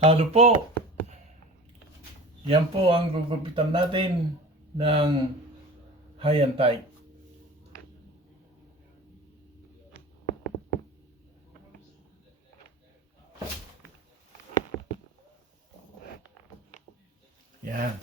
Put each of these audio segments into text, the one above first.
Ano po? Yan po ang gugupitan natin ng high and tight. Yan.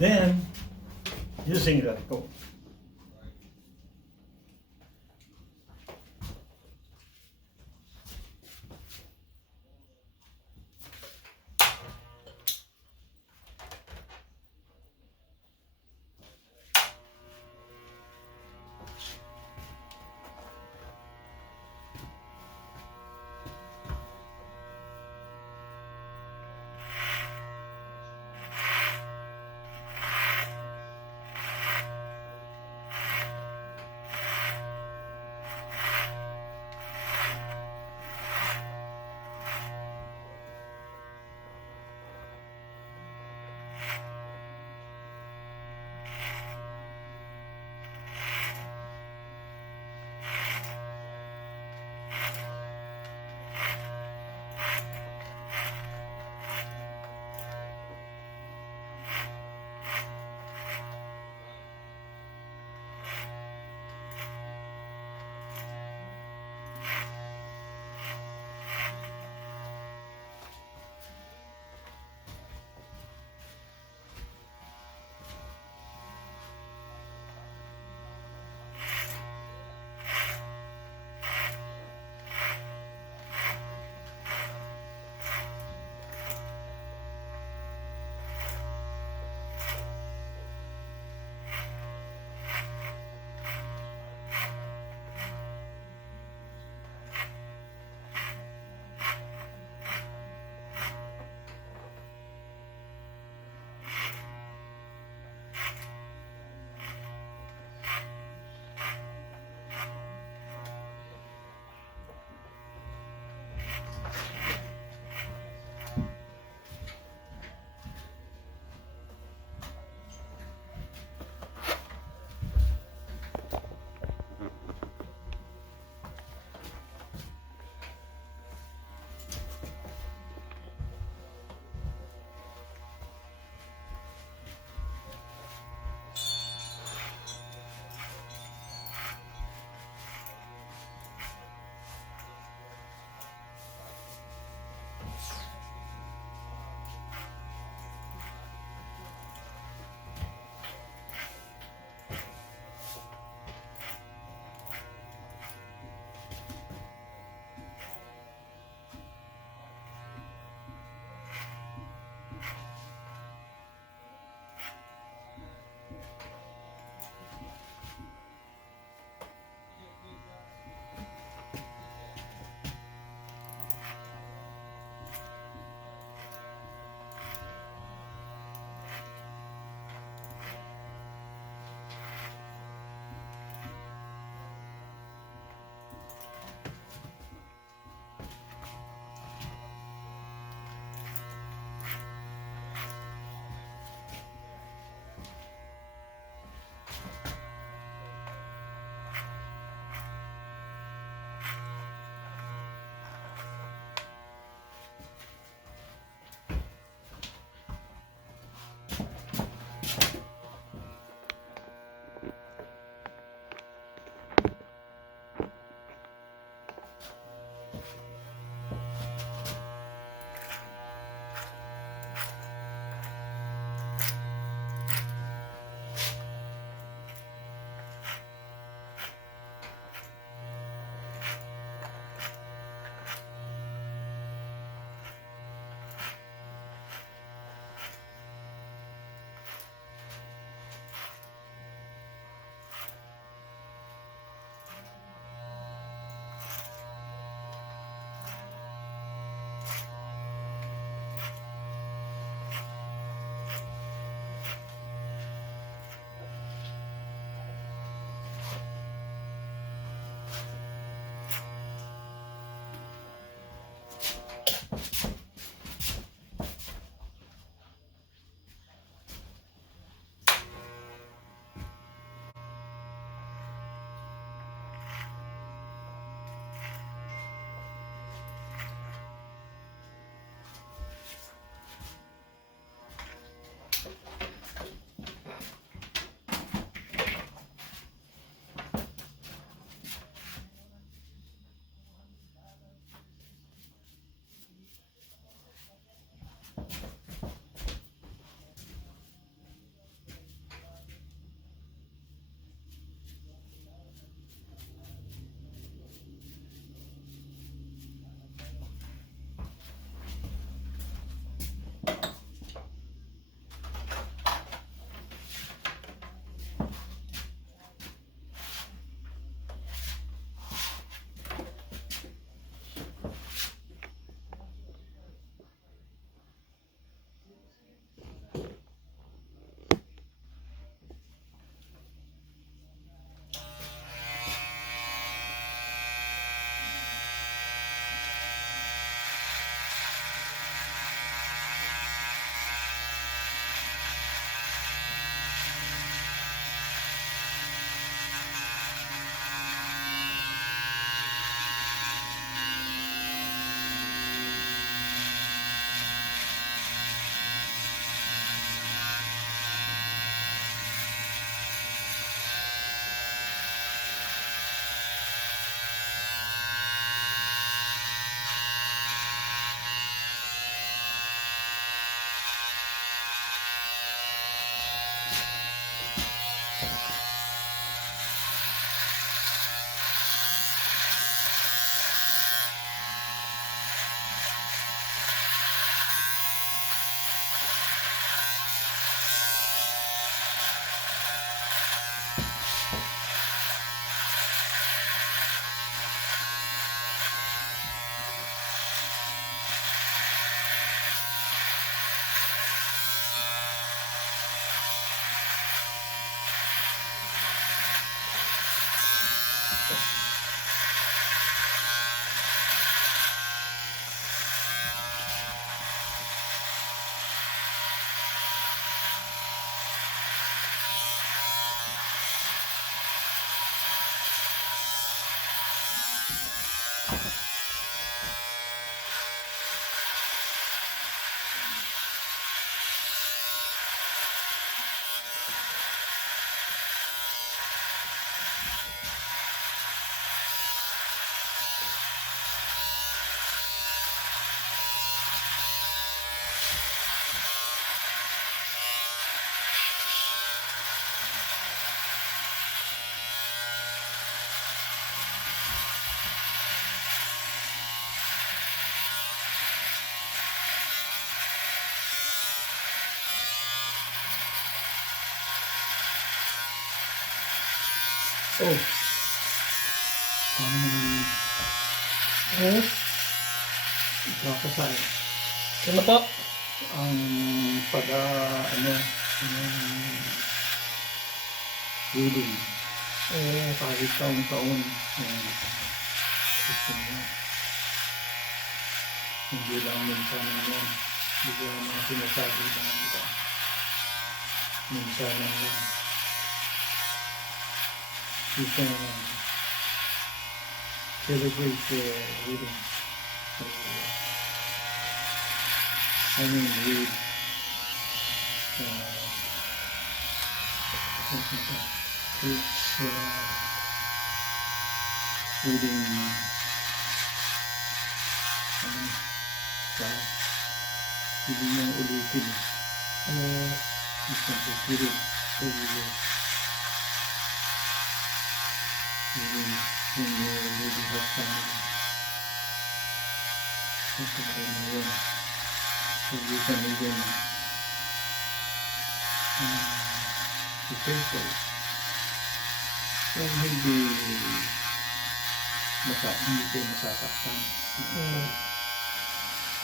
Then, using that po. Oh, Hmm? ikakasal. Ano po? Ang ano, reading. Kahit taon-taon. Gusto niya. Hindi lang minsan yan. Hindi ko mga sinasabi ng iba. Minsan lang. You can celebrate the reading. So, I mean, read it's reading hindi niya ulitin. It's not a period. Reading when you really have family. Ito pa rin yun. So you can even be careful. So hindi kayo masasaktan.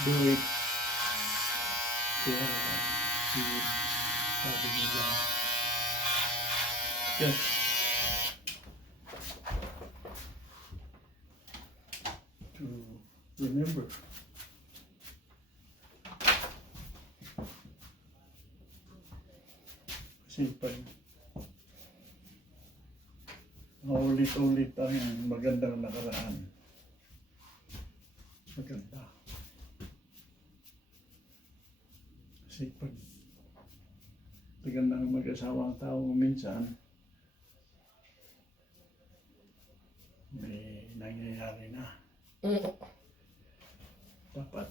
Do it. Kaya sabi nila just to remember. Kasi pag maulit-ulit ang magandang nakaraan, maganda. Kasi pag magandang mag-asawa ang tao minsan, may nangyayari na. Dapat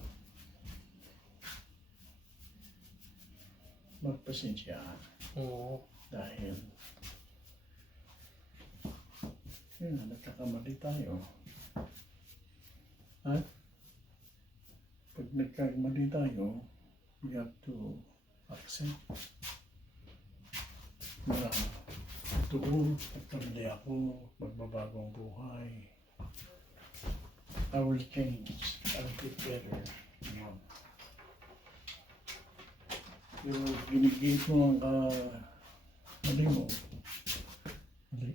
magpasensyaan. Dahil yun na, nagkakamali tayo. At pag nagkakamali tayo, we have to accept na doon at kamali ako, magbabagong buhay. I will change. I'll get better. You know. Yung ginigit mo ang mali mo. Mali.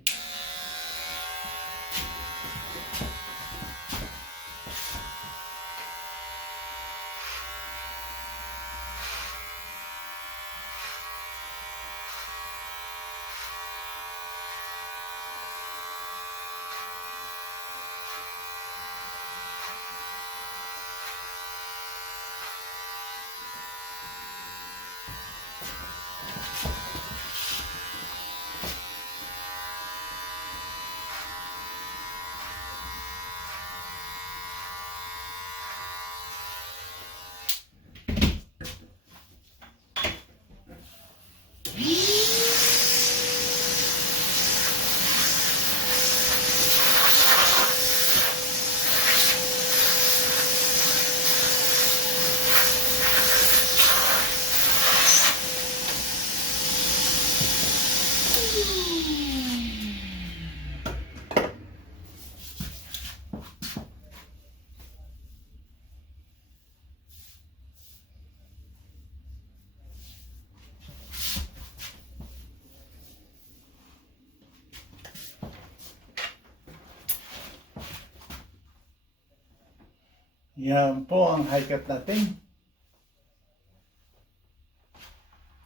Yan po ang high cut natin.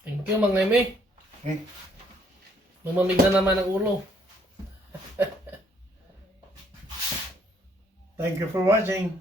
Thank you, Mang Neme. Okay. Lumamig na naman ang ulo. Thank you for watching.